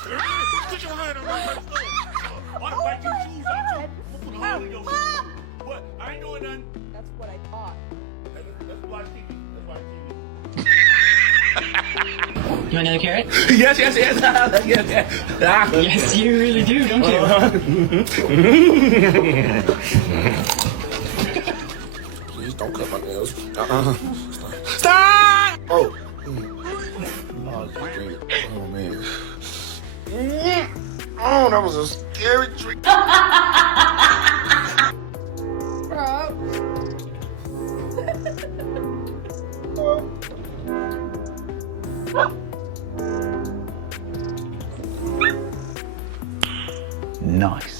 Put your hand on my first door. I'll bite your shoes out too. We'll put a hole in your shoe. What? I ain't doing nothing. That's what I thought. Let's watch TV. Let's watch TV. You want another carrot? Yes. Yes. Yes, you really do, don't you? Please don't cut my nails. Stop! Oh. Oh, just drink it. Oh, man. Oh, that was a scary drink. Nice.